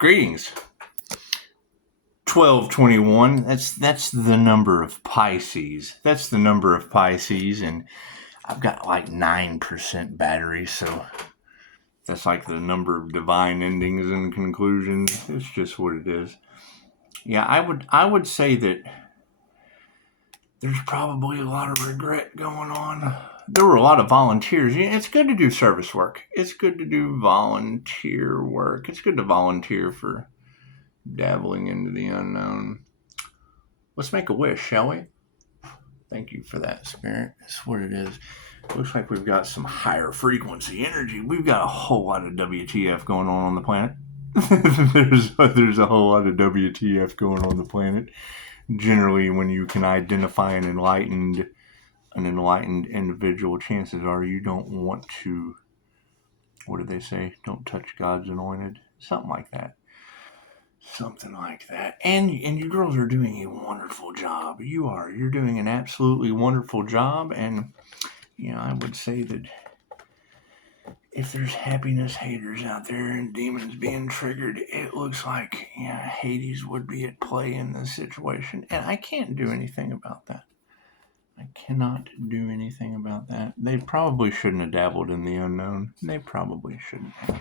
Greetings. 1221. That's the number of Pisces. That's the number of Pisces, and I've got like 9% battery, so that's like the number of divine endings and conclusions. It's just what it is. Yeah, I would say that there's probably a lot of regret going on. There were a lot of volunteers. Yeah, it's good to do service work. It's good to do volunteer work. It's good to volunteer for dabbling into the unknown. Let's make a wish, shall we? Thank you for that, Spirit. That's what it is. Looks like we've got some higher frequency energy. We've got a whole lot of WTF going on the planet. there's a whole lot of WTF going on the planet. Generally, when you can identify an enlightened individual, chances are you don't want to, what do they say? Don't touch God's anointed. Something like that. And you girls are doing a wonderful job. You're doing an absolutely wonderful job. And I would say that if there's happiness haters out there and demons being triggered, it looks like Hades would be at play in this situation. And I can't do anything about that. I cannot do anything about that. They probably shouldn't have dabbled in the unknown. They probably shouldn't have.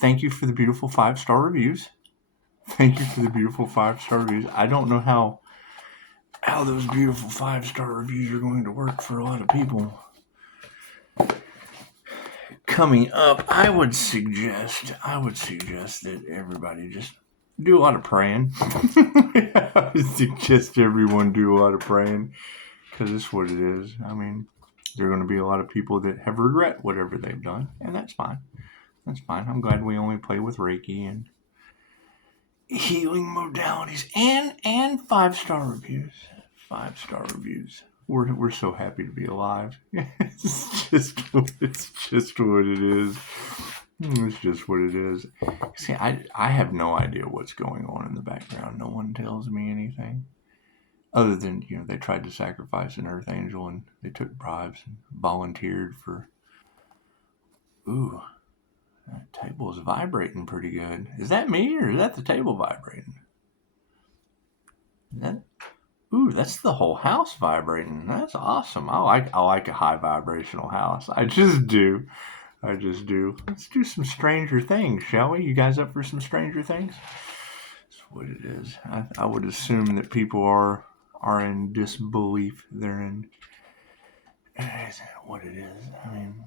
Thank you for the beautiful 5-star reviews. I don't know how those beautiful 5-star reviews are going to work for a lot of people. Coming up, I would suggest that everybody just do a lot of praying. I would suggest everyone do a lot of praying, because it's what it is. I mean, there are going to be a lot of people that have regret whatever they've done, and that's fine. That's fine. I'm glad we only play with Reiki and healing modalities and 5-star reviews. 5-star reviews. We're so happy to be alive. It's just what it is. It's just what it is. See, I have no idea what's going on in the background. No one tells me anything. Other than, they tried to sacrifice an earth angel and they took bribes and volunteered for... Ooh. That table is vibrating pretty good. Is that me or is that the table vibrating? That's the whole house vibrating. That's awesome. I like a high vibrational house. I just do. Let's do some Stranger Things, shall we? You guys up for some Stranger Things? That's what it is. I would assume that people are in disbelief. They're in... Is what it is. I mean...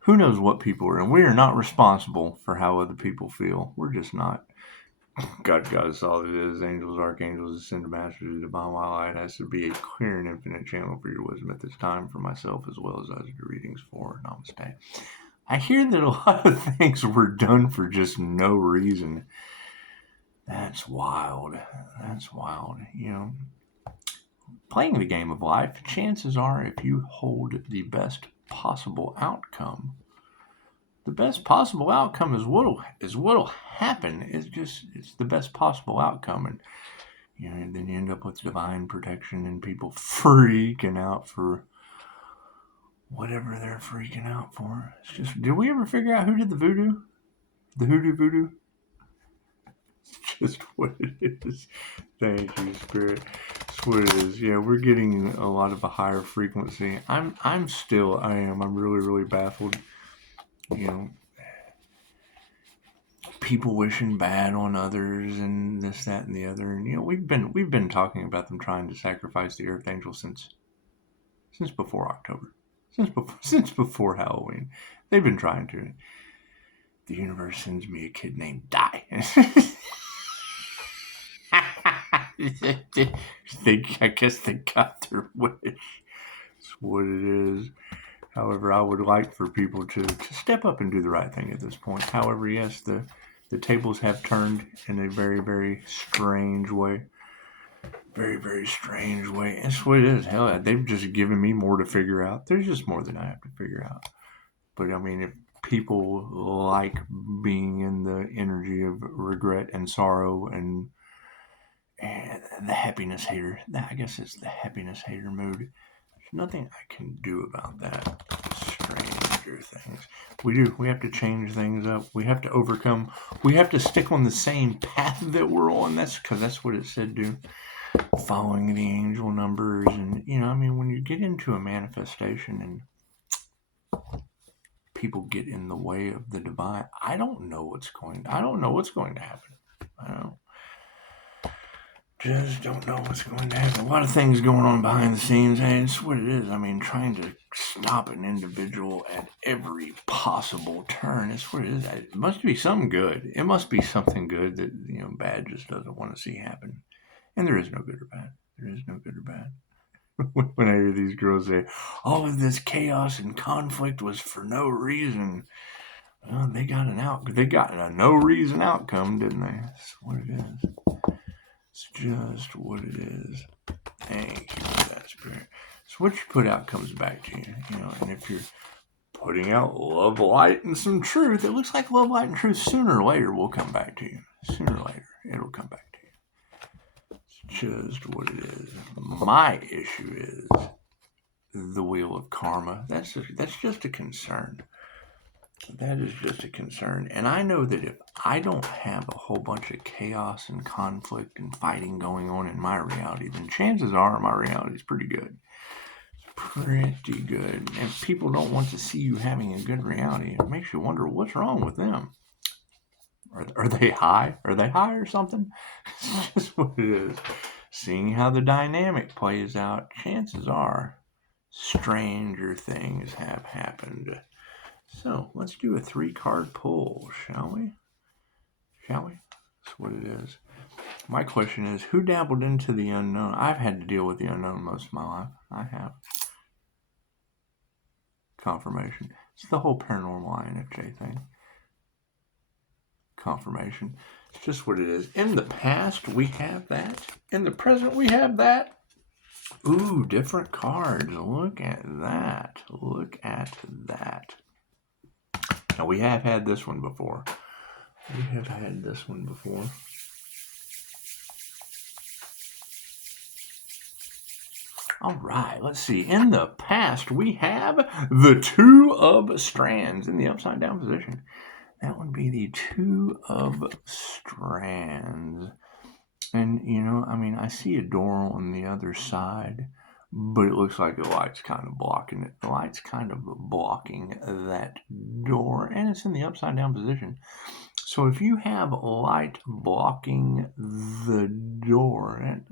Who knows what people are in? We are not responsible for how other people feel. We're just not. God is all it is. Angels, archangels, ascended masters, divine light has to be a clear and infinite channel for your wisdom at this time, for myself as well as other readings for Namaste. I hear that a lot of things were done for just no reason. That's wild. Playing the game of life, chances are if you hold the best possible outcome, the best possible outcome is what'll happen. It's the best possible outcome, and then you end up with divine protection and people freaking out for whatever they're freaking out for. It's just, did we ever figure out who did the voodoo? The hoodoo? It's just what it is. Thank you, Spirit. That's what it is. Yeah, we're getting a lot of a higher frequency. I'm really, really baffled. People wishing bad on others and this, that, and the other. And we've been talking about them trying to sacrifice the Earth Angel since before October, since before Halloween. They've been trying to. The universe sends me a kid named Die. I guess they got their wish. That's what it is. However, I would like for people to step up and do the right thing at this point. However, yes, the tables have turned in a very, very strange way. Very, very strange way. That's what it is. Hell, they've just given me more to figure out. There's just more than I have to figure out. But, I mean, if people like being in the energy of regret and sorrow and the happiness hater, I guess it's the happiness hater mood. There's nothing I can do about that. Strange. do things. We do. We have to change things up. We have to overcome. We have to stick on the same path that we're on. That's because that's what it said do. Following the angel numbers. And, when you get into a manifestation and people get in the way of the divine, I don't know what's going to happen. Just don't know what's going to happen. A lot of things going on behind the scenes, and it's what it is. Trying to stop an individual at every possible turn. It's what it is. It must be something good. It must be something good that, bad just doesn't want to see happen. And there is no good or bad. There is no good or bad. When I hear these girls say, all of this chaos and conflict was for no reason. Well, they got a no reason outcome, didn't they? That's what it is. It's just what it is. Thank you for that, Spirit. So what you put out comes back to you, and if you're putting out love, light, and some truth, it looks like love, light, and truth sooner or later will come back to you. Sooner or later, it'll come back to you. It's just what it is. My issue is the wheel of karma. That's just a concern. That is just a concern. And I know that if I don't have a whole bunch of chaos and conflict and fighting going on in my reality, then chances are my reality is pretty good. It's pretty good. And if people don't want to see you having a good reality, it makes you wonder what's wrong with them. Are they high? Are they high or something? It's just what it is. Seeing how the dynamic plays out, chances are stranger things have happened. So, let's do a 3-card pull, shall we? That's what it is. My question is, who dabbled into the unknown? I've had to deal with the unknown most of my life. I have. Confirmation. It's the whole paranormal INFJ thing. Confirmation. It's just what it is. In the past, we have that. In the present, we have that. Ooh, different cards. Look at that. Now, we have had this one before. All right, let's see. In the past, we have the 2 of Strands in the upside down position. That would be the 2 of Strands. And, I see a door on the other side, but it looks like the light's kind of blocking it. The light's kind of blocking that door, and it's in the upside down position. So if you have light blocking the door, it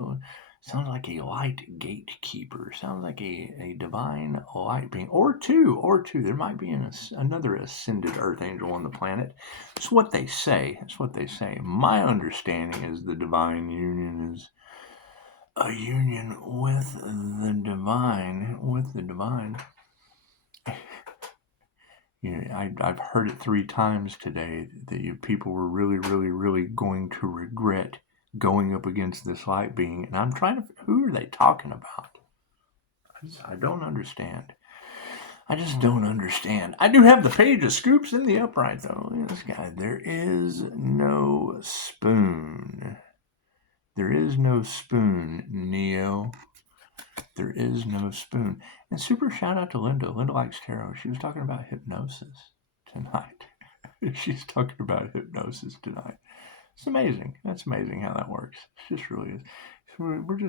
sounds like a light gatekeeper. Sounds like a divine light being, or two. There might be another ascended earth angel on the planet. That's what they say. My understanding is the divine union is a union with the divine. I've heard it 3 times today that people were really, really, really going to regret going up against this light being. And I'm trying to, who are they talking about? I don't understand. I just don't understand. I do have the Page of Scoops in the upright, though. Look at this guy. There is no spoon. Neo. There is no spoon. And super shout out to Linda. Linda likes tarot. She was talking about hypnosis tonight. It's amazing. That's amazing how that works. It just really is. So we're going to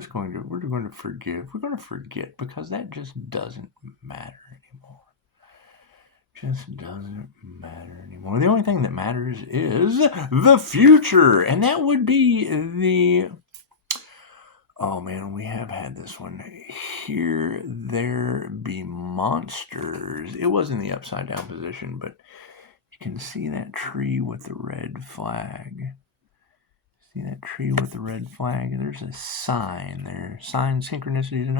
forgive. We're going to forget because that just doesn't matter anymore. The only thing that matters is the future. And that would be the... Oh man, we have had this one. Here there be monsters. It was in the upside down position, but you can see that tree with the red flag. There's a sign there. Signs, synchronicities, and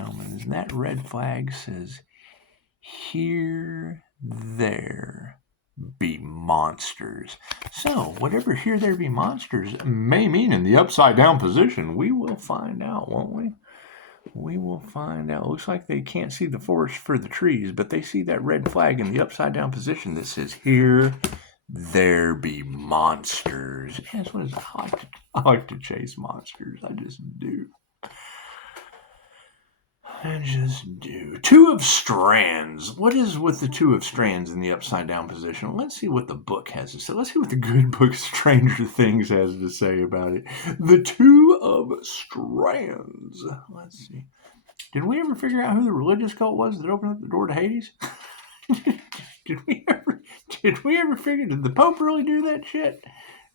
omens. That red flag says, here there be monsters. So, whatever here there be monsters may mean in the upside down position, we will find out, won't we? We will find out. Looks like they can't see the forest for the trees, but they see that red flag in the upside down position that says, here there be monsters. And that's what it is. I like to chase monsters. I just do. I just do. Two of Strands. What is with the Two of Strands in the upside down position? Let's see what the book has to say. Let's see what the good book Stranger Things has to say about it. The Two of Strands. Let's see. Did we ever figure out who the religious cult was that opened up the door to Hades? Did we ever figure? Did the Pope really do that shit?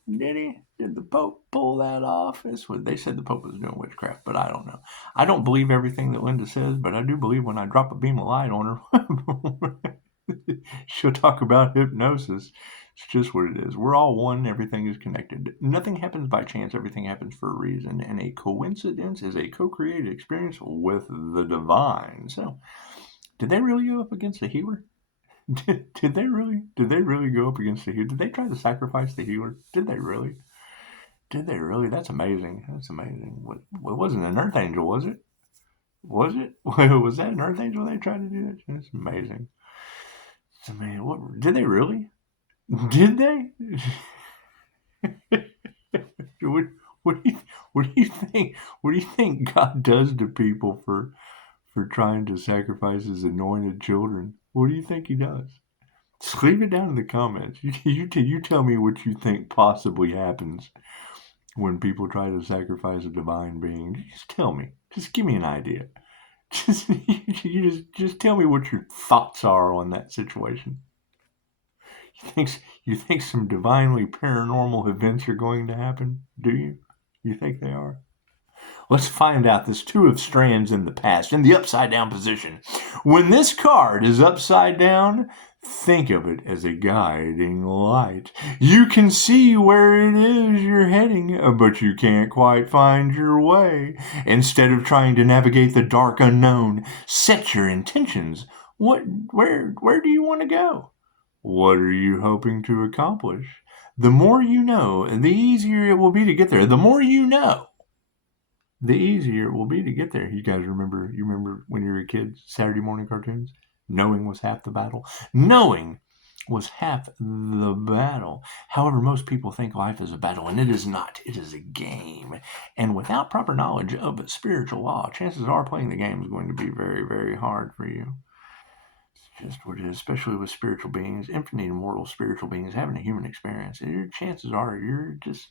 Did he? Did the Pope pull that off? That's what they said. The Pope was doing witchcraft, but I don't know. I don't believe everything that Linda says, but I do believe when I drop a beam of light on her, she'll talk about hypnosis. It's just what it is. We're all one. Everything is connected. Nothing happens by chance. Everything happens for a reason. And a coincidence is a co-created experience with the divine. So, did they really go up against a healer? Did they really go up against the healer? Did they try to sacrifice the healer? Did they really? That's amazing. What wasn't an earth angel, was it? Was that an earth angel they tried to do that? It's amazing. What did they really? Did they? What do you think? What do you think God does to people for trying to sacrifice his anointed children? What do you think he does? Just leave it down in the comments. You tell me what you think possibly happens when people try to sacrifice a divine being. Just tell me. Just give me an idea. Just tell me what your thoughts are on that situation. You think some divinely paranormal events are going to happen? Do you? You think they are? Let's find out. This Two of Strands in the past, in the upside down position. When this card is upside down, think of it as a guiding light. You can see where it is you're heading, but you can't quite find your way. Instead of trying to navigate the dark unknown, set your intentions. Where do you want to go? What are you hoping to accomplish? The more you know, the easier it will be to get there. The more you know, the easier it will be to get there. You guys remember when you were a kid, Saturday morning cartoons? Knowing was half the battle. Knowing was half the battle. However, most people think life is a battle, and it is not. It is a game. And without proper knowledge of spiritual law, chances are playing the game is going to be very, very hard for you. It's just what it is, especially with spiritual beings, infinite immortal spiritual beings having a human experience. Your chances are you're just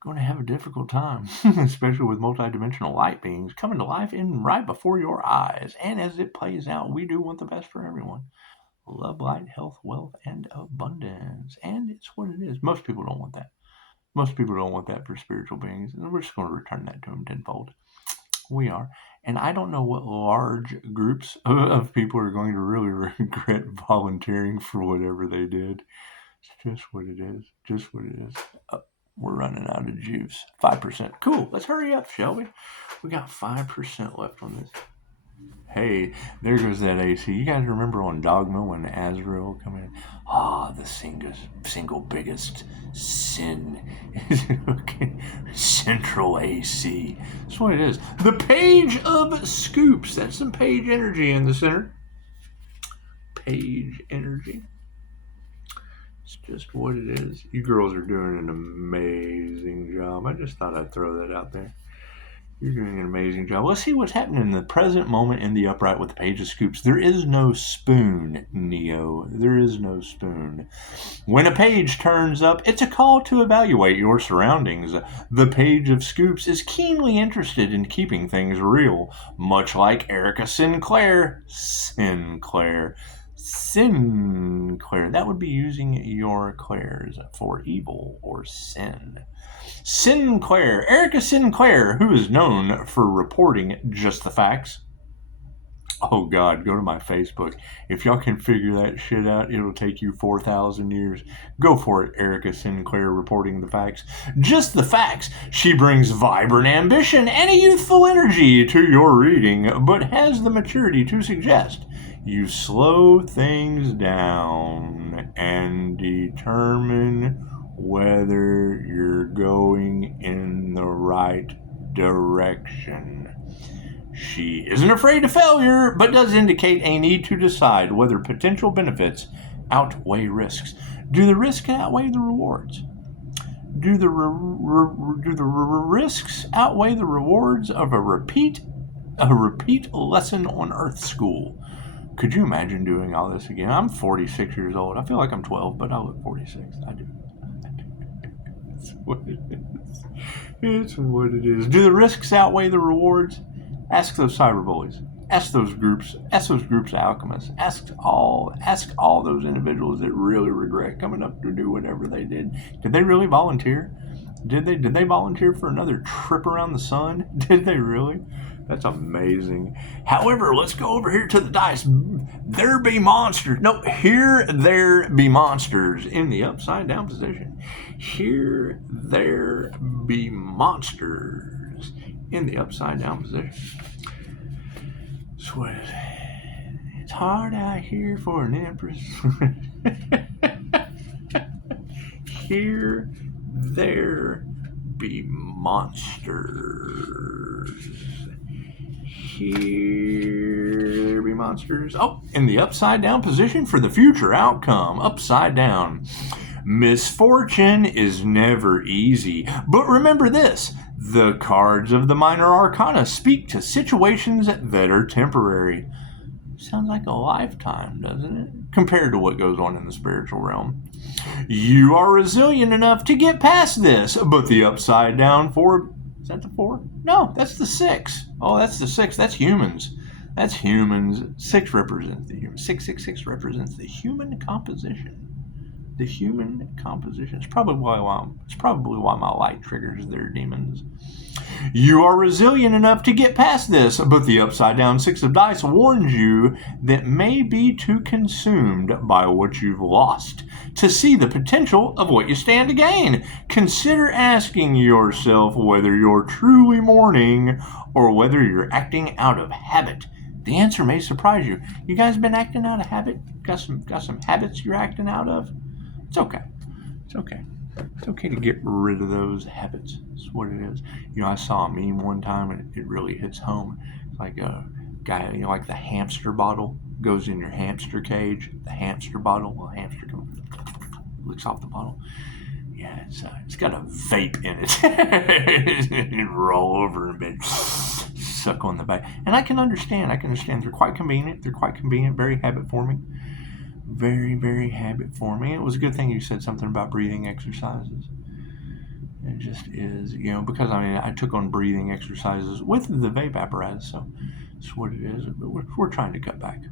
going to have a difficult time, especially with multidimensional light beings coming to life in right before your eyes. And as it plays out, we do want the best for everyone. Love, light, health, wealth, and abundance. And it's what it is. Most people don't want that. Most people don't want that for spiritual beings. And we're just going to return that to them tenfold. We are. And I don't know what large groups of people are going to really regret volunteering for whatever they did. It's just what it is. Just what it is. We're running out of juice. 5%. Cool. Let's hurry up, shall we? We got 5% left on this. Hey, there goes that AC. You guys remember on Dogma when Azrael come in? The single biggest sin is central AC. That's what it is. The Page of Scoops. That's some page energy in the center. Page energy. It's just what it is. You girls are doing an amazing job. I just thought I'd throw that out there. You're doing an amazing job. Let's see what's happening in the present moment in the upright with the Page of Scoops. There is no spoon, Neo. There is no spoon. When a page turns up, it's a call to evaluate your surroundings. The Page of Scoops is keenly interested in keeping things real, much like Erica Sinclair. Sinclair. That would be using your clairs for evil or sin. Sinclair, Erica Sinclair, who is known for reporting just the facts. Oh God, go to my Facebook. If y'all can figure that shit out, it'll take you 4,000 years. Go for it, Erica Sinclair reporting the facts. Just the facts. She brings vibrant ambition and a youthful energy to your reading, but has the maturity to suggest you slow things down and determine whether you're going in the right direction. She isn't afraid of failure, but does indicate a need to decide whether potential benefits outweigh risks. Do the risks outweigh the rewards? Do the risks outweigh the rewards of a repeat A repeat lesson on Earth School. Could you imagine doing all this again? I'm 46 years old. I feel like I'm 12, but I look 46. I do. It's what it is. It's what it is. Do the risks outweigh the rewards? Ask those cyberbullies. Ask those groups. Ask those groups of alchemists. Ask all those individuals that really regret coming up to do whatever they did. Did they really volunteer? Did they volunteer for another trip around the sun? Did they really? That's amazing. However, let's go over here to the dice. There be monsters. No, here there be monsters in the upside down position. Here there be monsters in the upside down position. Sweat. It's hard out here for an empress. Here there be monsters. Here there be monsters. Oh, in the upside down position for the future outcome. Upside down. Misfortune is never easy. But remember this. The cards of the minor arcana speak to situations that are temporary. Sounds like a lifetime, doesn't it? Compared to what goes on in the spiritual realm. You are resilient enough to get past this, but the upside down 4... Is that the 4? No, that's the 6. Oh, that's the 6. That's humans. That's humans. 6 represents the human. 666 represents the human composition. The human composition. It's probably why my light triggers their demons. You are resilient enough to get past this, but the upside down 6 of dice warns you that may be too consumed by what you've lost to see the potential of what you stand to gain. Consider asking yourself whether you're truly mourning or whether you're acting out of habit. The answer may surprise you. You guys been acting out of habit? Got some habits you're acting out of? It's okay. It's okay. It's okay to get rid of those habits. That's what it is. You know, I saw a meme one time and it really hits home. It's like a guy, you know, like the hamster bottle goes in your hamster cage. The hamster bottle, well, hamster licks off the bottle. Yeah, it's got a vape in it. You roll over in bed, suck on the vape. And I can understand. They're quite convenient. Very habit forming. Very, very habit forming. It was a good thing you said something about breathing exercises. It just is, you know, because I took on breathing exercises with the vape apparatus, so that's what it is. But we're trying to cut back.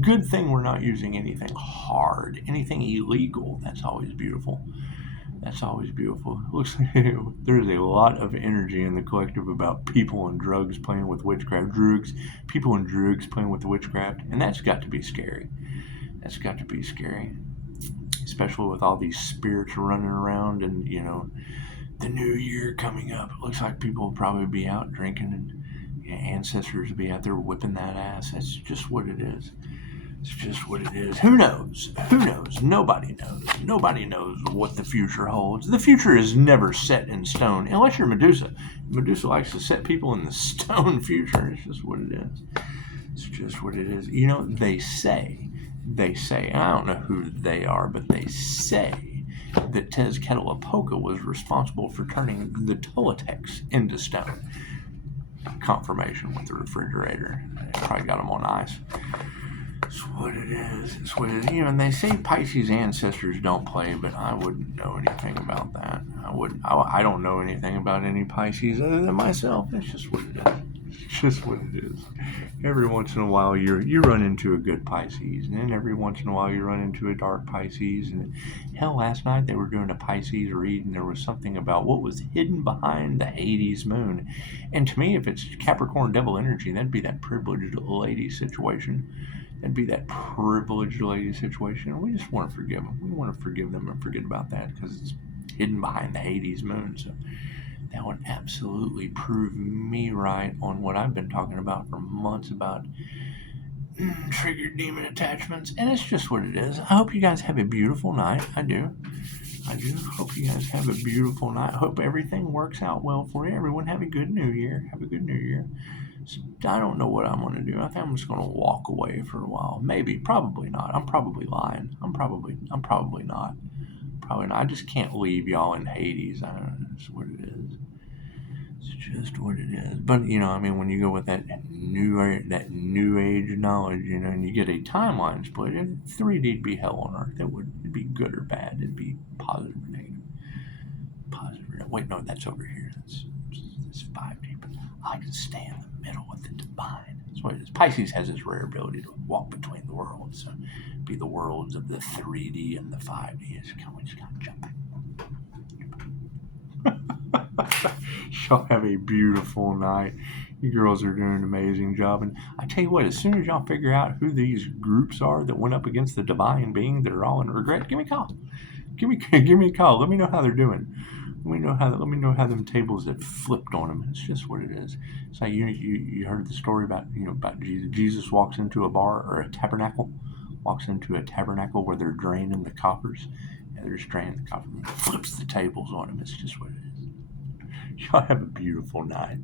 Good thing we're not using anything hard, anything illegal. That's always beautiful. Looks like there's a lot of energy in the collective about people and drugs playing with witchcraft. People and drugs playing with witchcraft, and that's got to be scary. Especially with all these spirits running around and, you know, the new year coming up. It looks like people will probably be out drinking and ancestors will be out there whipping that ass. That's just what it is. Who knows? Nobody knows what the future holds. The future is never set in stone, unless you're Medusa. Medusa likes to set people in the stone future. It's just what it is. You know, they say, and I don't know who they are, but they say that Tezcatlipoca was responsible for turning the Toltecs into stone. Confirmation with the refrigerator. They probably got them on ice. It's what it is. You know, and they say Pisces ancestors don't play, but I wouldn't know anything about that. I don't know anything about any Pisces other than myself. It's just what it is. Every once in a while you run into a good Pisces, and then every once in a while you run into a dark Pisces. And hell, last night they were doing a Pisces read, and there was something about what was hidden behind the Hades moon. And to me, if it's Capricorn devil energy, that'd be that privileged lady situation. And we just want to forgive them. We want to forgive them and forget about that because it's hidden behind the Hades moon. So that would absolutely prove me right on what I've been talking about for months about triggered demon attachments. And it's just what it is. I hope you guys have a beautiful night. I do hope you guys have a beautiful night. I hope everything works out well for you. Everyone have a good new year. So I don't know what I'm going to do. I think I'm just going to walk away for a while. Maybe, probably not. I'm probably lying. I'm probably not. I just can't leave y'all in Hades. That's what it is. just what it is. But you know, I mean, when you go with that new age knowledge, you know, and you get a timeline split, and 3D'd be hell on earth. It'd be good or bad. It'd be positive or negative. Positive or negative. Wait, no, that's over here. That's 5D. But I can stay in the middle with the divine. That's what it is. Pisces has this rare ability to walk between the worlds. So be the worlds of the 3D and the 5D. We just gotta jump back. Y'all have a beautiful night. You girls are doing an amazing job. And I tell you what, as soon as y'all figure out who these groups are that went up against the divine being that are all in regret, give me a call. Give me a call. Let me know how they're doing. Let me know how them tables that flipped on them. It's just what it is. It's like you heard the story about Jesus. Jesus walks into a bar or a tabernacle, walks into a tabernacle where they're draining the coffers. And they're just draining the coffers and flips the tables on them. It's just what it is. Y'all have a beautiful night.